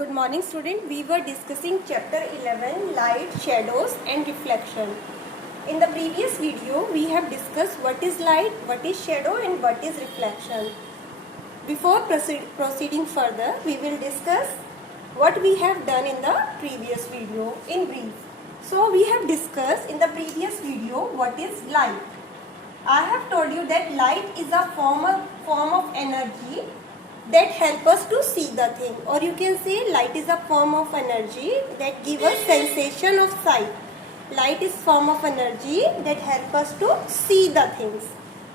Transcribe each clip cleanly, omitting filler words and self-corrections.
Good morning student. We were discussing chapter 11 light, shadows and reflection. In the previous video we have discussed what is light, what is shadow and what is reflection. Before proceeding further, we will discuss what we have done in the previous video in brief. So we have discussed in the previous video what is light. I have told you that light is a form of energy that help us to see the thing, or you can say light is a form of energy that give us sensation of sight. Light is form of energy that help us to see the things.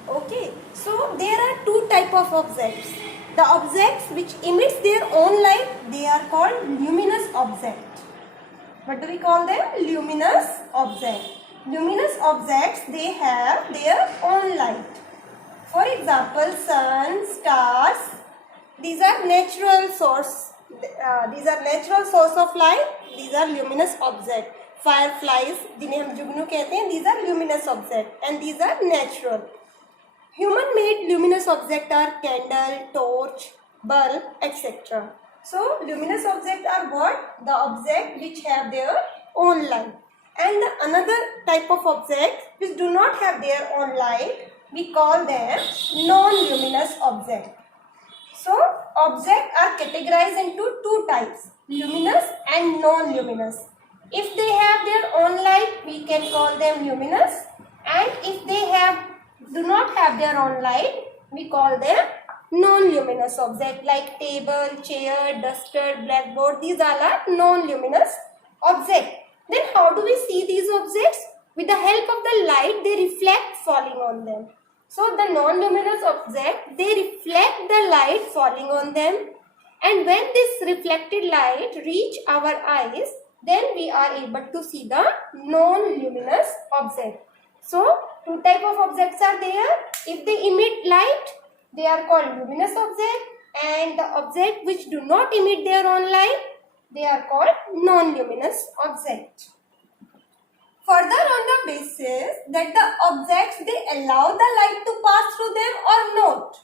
Okay, so there are two type of objects. The objects which emits their own light, they are called luminous object. What do we call them? Luminous object. Luminous objects, they have their own light. For example, sun, stars, these are natural source. These are natural source of light. These are luminous object. Fireflies, जिन्हें हम जुगनू कहते हैं, these are luminous object and these are natural. Human-made luminous object are candle, torch, bulb, etc. So luminous objects are what? The object which have their own light. And another type of objects which do not have their own light, we call them non-luminous objects. So objects are categorized into two types, luminous and non-luminous. If they have their own light, we can call them luminous, and if they do not have their own light, we call them non-luminous objects like table, chair, duster, blackboard. These all are non-luminous objects. Then how do we see these objects? With the help of the light, they reflect falling on them. So the non-luminous object, they reflect the light falling on them, and when this reflected light reach our eyes, then we are able to see the non-luminous object. So two type of objects are there. If they emit light, they are called luminous object, and the object which do not emit their own light, they are called non-luminous object. Further, on the basis that the objects, they allow the light to pass through them or not,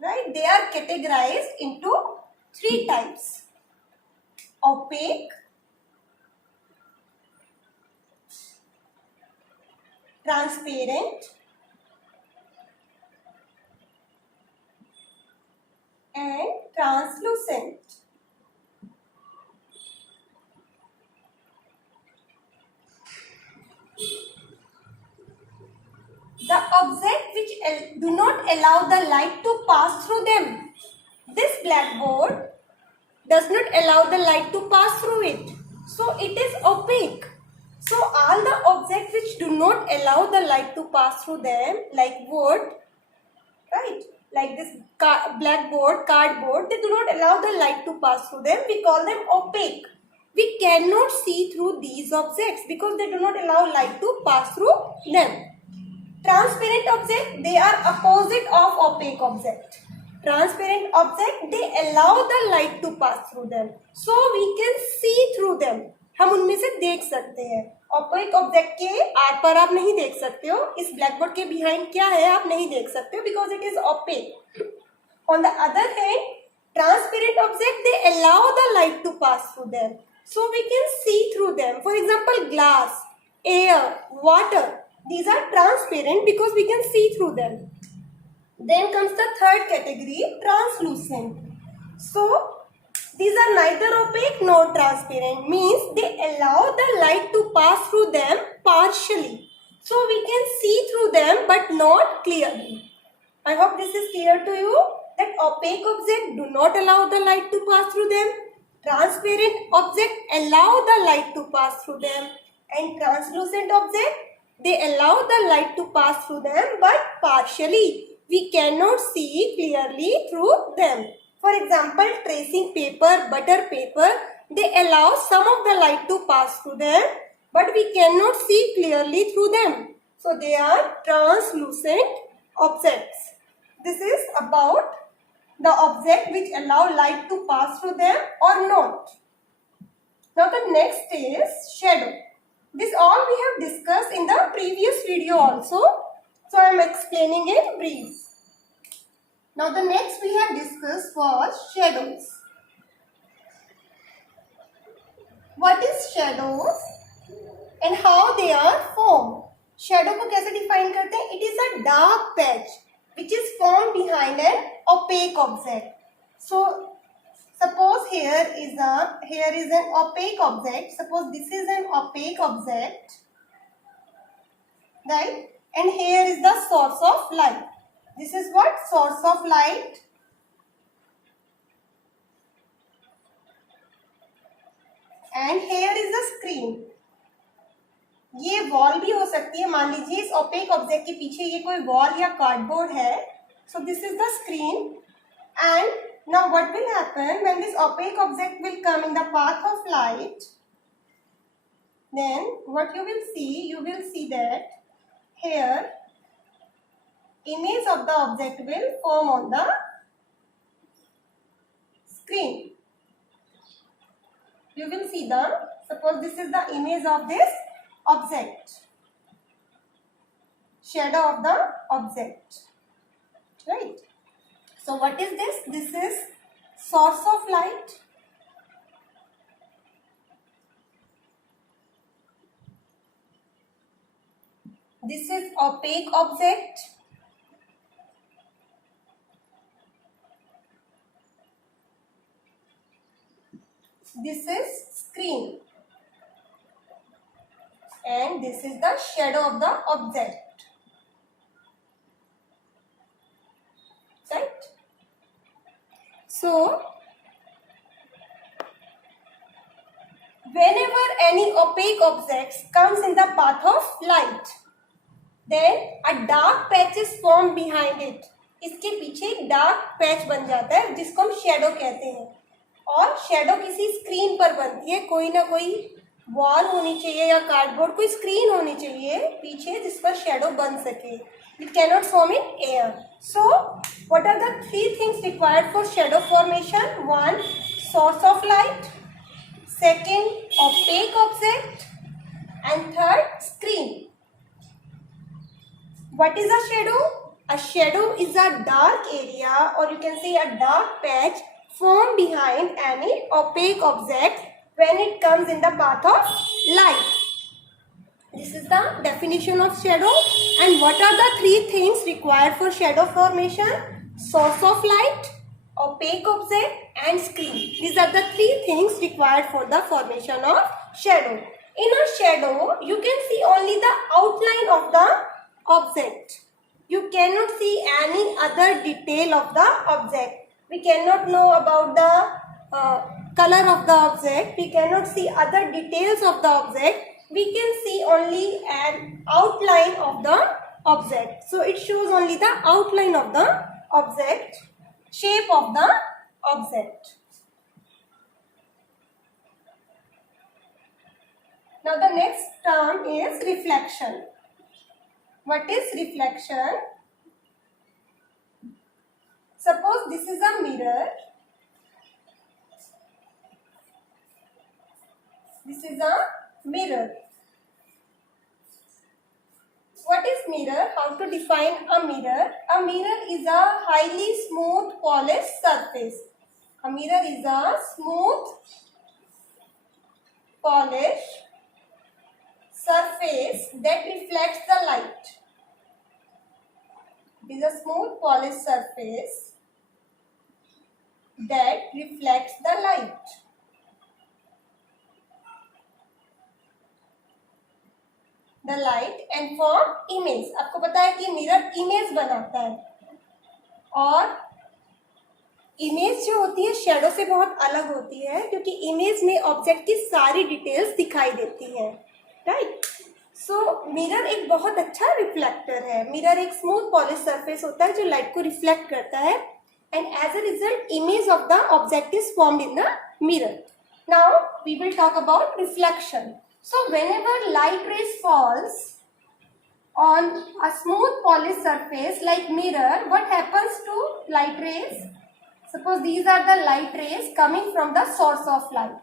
right? They are categorized into three types: opaque, transparent, and translucent. The object which do not allow the light to pass through them. This blackboard does not allow the light to pass through it. So it is opaque. So all the objects which do not allow the light to pass through them, like wood, right? Like this blackboard, cardboard, they do not allow the light to pass through them. We call them opaque. We cannot see through these objects because they do not allow light to pass through them. Transparent object, they are opposite of opaque object. Transparent object, they allow the light to pass through them, so we can see through them. हम उनमें से देख सकते हैं. Opaque object के are पर आप नहीं देख सकते हो. इस blackboard के behind क्या है आप नहीं देख सकते हो because it is opaque. On the other hand, transparent object, they allow the light to pass through them, so we can see through them. For example, glass, air, water. These are transparent because we can see through them. Then comes the third category, translucent. So these are neither opaque nor transparent, means they allow the light to pass through them partially. So we can see through them but not clearly. I hope this is clear to you that opaque objects do not allow the light to pass through them. Transparent objects allow the light to pass through them, and translucent objects, they allow the light to pass through them but partially. We cannot see clearly through them. For example, tracing paper, butter paper, they allow some of the light to pass through them but we cannot see clearly through them. So they are translucent objects. This is about the object which allow light to pass through them or not. Now the next is shadow. This all we have discussed in the previous video also. So I am explaining in brief. Now the next we have discussed was shadows. shadows and how they are formed. Shadow को कैसे define करते हैं? It is a dark patch which is formed behind an opaque object. So suppose here is an opaque object. Suppose this is an opaque object, right? And here is the source of light. This is what? Source of light. And here is the screen. ये wall भी हो सकती है. मान लीजिए इस opaque object के पीछे ये कोई वॉल या कार्डबोर्ड है. So this is the screen. And now what will happen when this opaque object will come in the path of light, then what you will see that here image of the object will form on the screen. You will see suppose this is the image of this object, shadow of the object, right? So what is this? This is source of light. This is opaque object. This is screen. And this is the shadow of the object. Right? So, whenever any opaque object comes in the path of light, then a dark patch is formed behind it. इसके पीछे एक dark patch बन जाता है जिसको हम shadow कहते हैं. और शेडो किसी स्क्रीन पर बनती है. कोई ना कोई वॉल होनी चाहिए या कार्डबोर्ड, कोई स्क्रीन होनी चाहिए पीछे जिस पर शेडो बन सके. It cannot form in air. So what are the 3 things required for shadow formation? 1, source of light. 2, opaque object. And 3rd, screen. What is a shadow? A shadow is a dark area, or you can say a dark patch formed behind any opaque object when it comes in the path of light. This is the definition of shadow. And what are the 3 things required for shadow formation? Source of light, opaque object, and screen. These are the 3 things required for the formation of shadow. In a shadow, you can see only the outline of the object. You cannot see any other detail of the object. We cannot know about the color of the object. We cannot see other details of the object. We can see only an outline of the object. So it shows only the outline of the object, shape of the object. Now the next term is reflection. What is reflection? Suppose this is a mirror. This is a mirror. What is mirror? How to define a mirror? A mirror is a highly smooth polished surface. A mirror is a smooth polished surface that reflects the light. It is a smooth polished surface that reflects the light. The light and form image. आपको पता है कि mirror image बनाता है. और image जो होती है शेडो से बहुत अलग होती है क्योंकि इमेज में ऑब्जेक्ट की सारी डिटेल्स दिखाई देती हैं. राइट. सो मिरर एक बहुत अच्छा रिफ्लेक्टर है. मिरर एक स्मूथ पॉलिश सरफेस होता है जो लाइट को रिफ्लेक्ट करता है and as a result image of the object is formed in the mirror. Now we will talk about reflection. So whenever light rays falls on a smooth polished surface like mirror, what happens to light rays? Suppose these are the light rays coming from the source of light.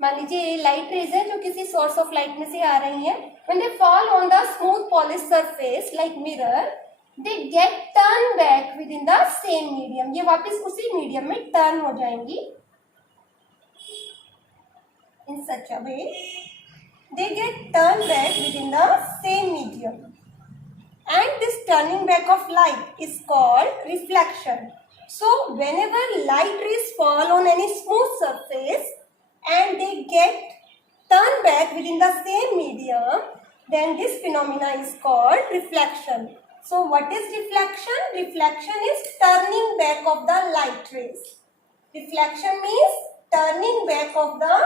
मान लीजिए ये light rays है जो किसी source of light में से आ रही हैं. When they fall on the smooth polished surface like mirror, they get turned back within the same medium. ये वापस उसी मीडियम में टर्न हो जाएंगी. In in such a way, they get turned back within the same medium. And this turning back of light is called reflection. So whenever light rays fall on any smooth surface and they get turned back within the same medium, then this phenomena is called reflection. So what is reflection? Reflection is turning back of the light rays. Reflection means turning back of the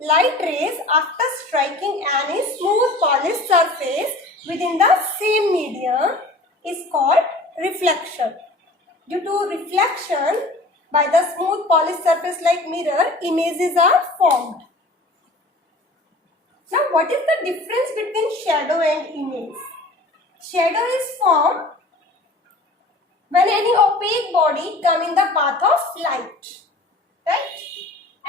light rays after striking any smooth polished surface within the same medium is called reflection. Due to reflection by the smooth polished surface like mirror, images are formed. Now what is the difference between shadow and image? Shadow is formed when any opaque body come in the path of light, right?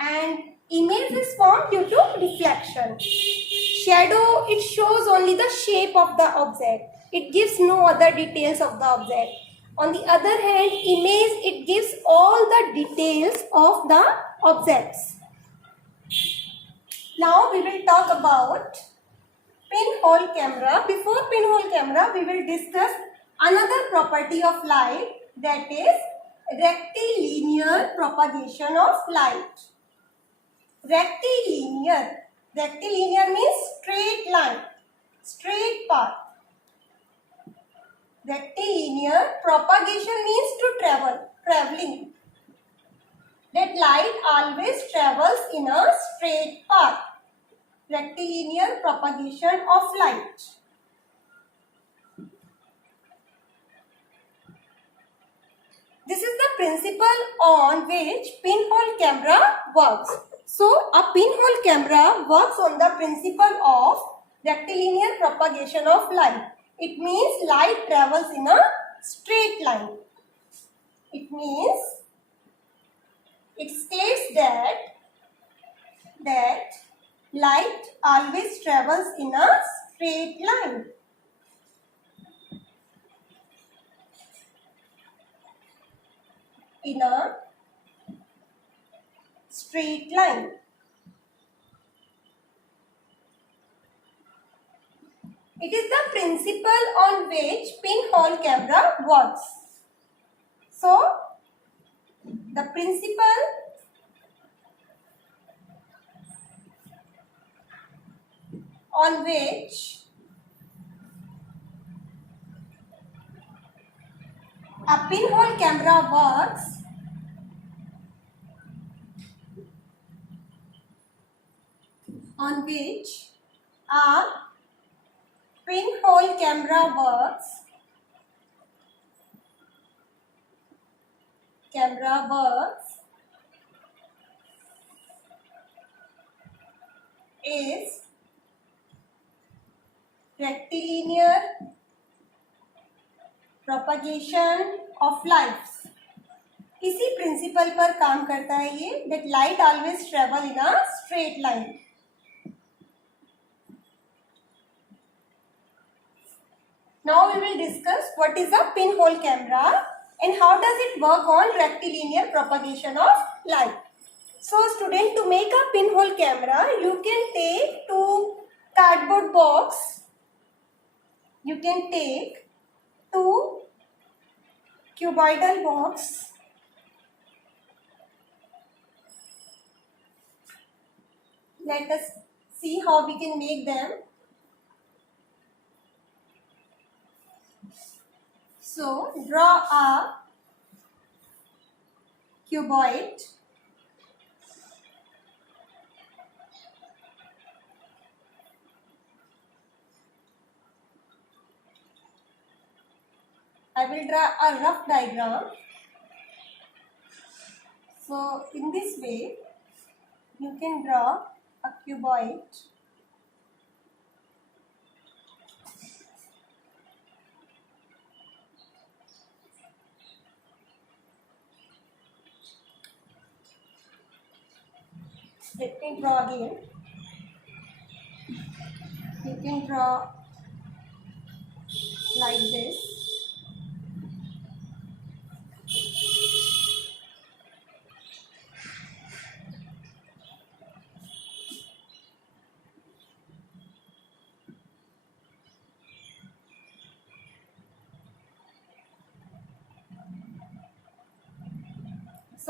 And image is formed due to reflection. Shadow, it shows only the shape of the object. It gives no other details of the object. On the other hand, image, it gives all the details of the objects. Now we will talk about pinhole camera. Before pinhole camera, we will discuss another property of light, that is rectilinear propagation of light. Rectilinear. Rectilinear means straight line, straight path. Rectilinear propagation means to travel, traveling. That light always travels in a straight path. Rectilinear propagation of light. This is the principle on which pinhole camera works. So, a pinhole camera works on the principle of rectilinear propagation of light. It means light travels in a straight line. It means, it states that light always travels in a straight line. In a straight line. It is the principle on which pinhole camera works. So, the principle on which a pinhole camera works is rectilinear propagation of light. इसी principal पर काम करता है ये, that light always travel in a straight line. Now we will discuss what is a pinhole camera and how does it work on rectilinear propagation of light. So student, to make a pinhole camera, you can take two cardboard box. You can take two cuboidal box. Let us see how we can make them. So, draw a cuboid. I will draw a rough diagram. So, in this way, you can draw a cuboid. Let me draw again. You can draw like this.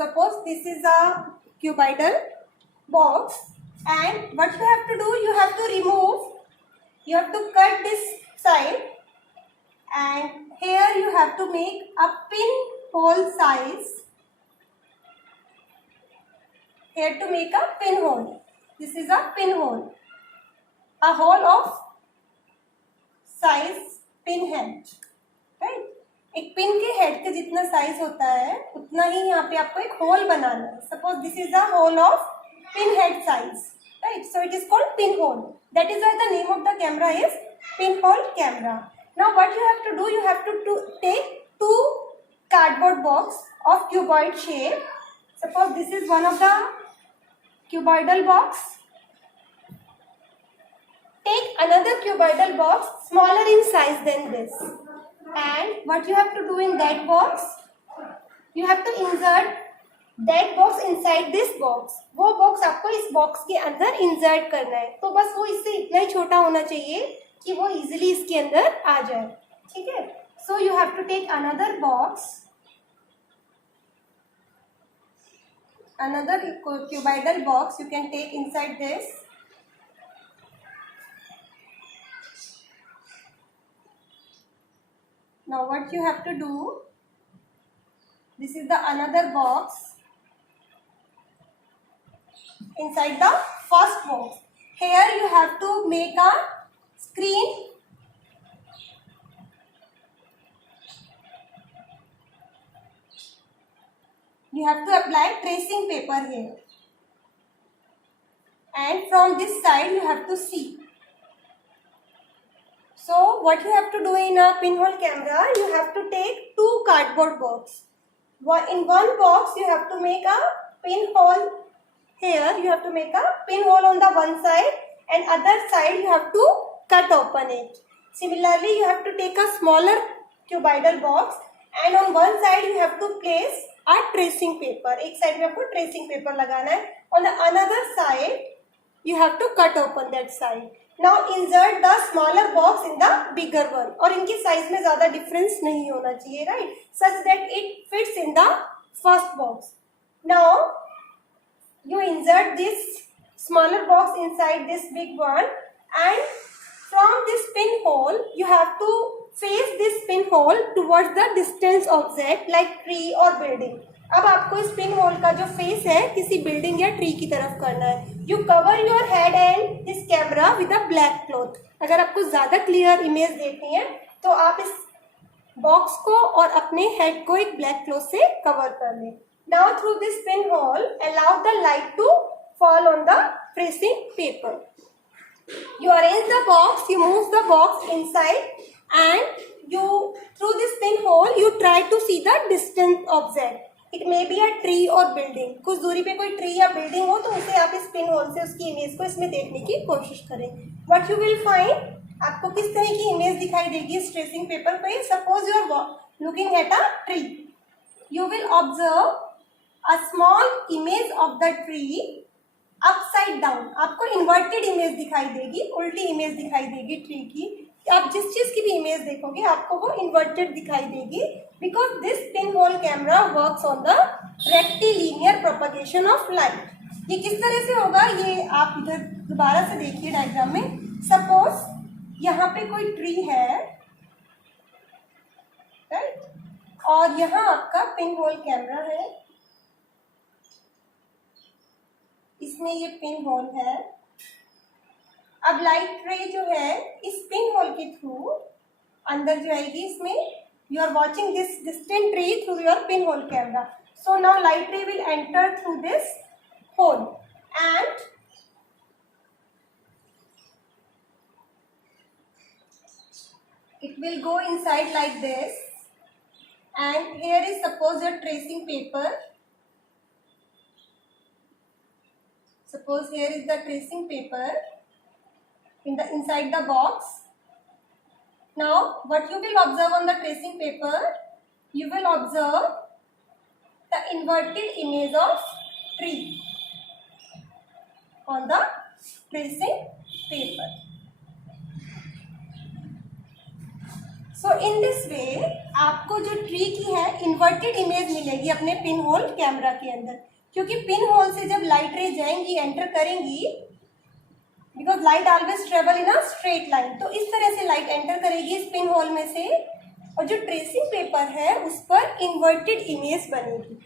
suppose this is a cuboidal box, and what you have to do, you have to remove, you have to cut this side, and here you have to make a pinhole size. Here to make a pinhole. This is a pinhole, a hole of size pinhead, right? एक pin के head के जितना size होता है उतना ही यहाँ पे आपको एक होल बनाना है. Suppose this is a hole of pin head size, right? So it is called pinhole. That is why the name of the camera is pin hole camera. Now what you have to do, you have to take 2 cardboard box of cuboid shape. Suppose this is one of the cuboidal box. Take another cuboidal box smaller in size than this, and what you have to do in that box, you have to insert that box inside this box. वो box आपको इस box के अंदर insert करना है. तो बस वो इससे इतना ही छोटा होना चाहिए कि वो easily इसके अंदर आ जाए, ठीक है? So you have to take another box, another cuboidal box you can take inside this. Now what you have to do, this is the another box inside the first box. Here you have to make a screen. You have to apply tracing paper here, and from this side you have to see. So what you have to do in a pinhole camera, you have to take 2 cardboard box. In one box you have to make a pinhole. Here you have to make a pinhole on the one side, and other side you have to cut open it. Similarly, you have to take a smaller cuboidal box, and on one side you have to place a tracing paper. एक side में आपको tracing paper लगाना है. On the another side you have to cut open that side. Now insert the smaller box in the bigger one. और इनकी size में ज्यादा difference नहीं होना चाहिए, right? Such that it fits in the first box. Now you insert this smaller box inside this big one, and from this pinhole you have to face this pinhole towards the distant object like tree or building. अब आपको इस pin hole का जो face है किसी building या tree की तरफ करना है. You cover your head and this camera with a black cloth. अगर आपको ज्यादा क्लियर इमेज देखनी है तो आप इस बॉक्स को और अपने हेड को एक ब्लैक क्लॉथ से कवर कर लें. Now through this pinhole allow the light to fall on the tracing paper. You arrange the box, you move the box inside, and you through this pinhole you try to see the distant object. It may be a tree or building. कुछ दूरी पे कोई tree या building हो तो उसे आप इस पिनहोल से उसकी इमेज को इसमें देखने की कोशिश करें. What you will find, आपको किस तरह की इमेज दिखाई देगी इस ट्रेसिंग पेपर पे. Suppose you are looking at a tree, you will observe a small image of the tree upside down. आपको इन्वर्टेड इमेज दिखाई देगी, उल्टी इमेज दिखाई देगी ट्री की. आप जिस चीज की भी इमेज देखोगे आपको वो इन्वर्टेड दिखाई देगी, because this pin hole camera works on the rectilinear propagation of light. ये किस तरह से होगा ये आप इधर दोबारा से देखिए डायग्राम में. सपोज यहाँ पे कोई ट्री है, राइट, और यहाँ आपका पिन होल कैमरा है, इसमें ये पिन होल है. अब लाइट रे जो है इस पिन होल के थ्रू अंदर जो आएगी, इसमें you are watching this distant ray through your pin whole camera. So now light ray will enter through this hole and it will go inside like this, and here is suppose your tracing paper. Suppose here is the tracing paper inside the box. Now what you will observe on the tracing paper, you will observe the inverted image of tree on the tracing paper. So in this way आपको जो tree की है inverted image मिलेगी अपने pin hole camera के अंदर, क्योंकि pin hole से जब लाइट रे जाएंगी, एंटर करेंगी, because light always travel in a straight line, तो इस तरह से लाइट एंटर करेगी इस पिन होल में से, और जो ट्रेसिंग पेपर है उस पर इन्वर्टेड इमेज बनेगी,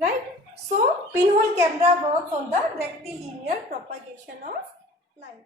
right. So pin hole camera works on the rectilinear propagation of light.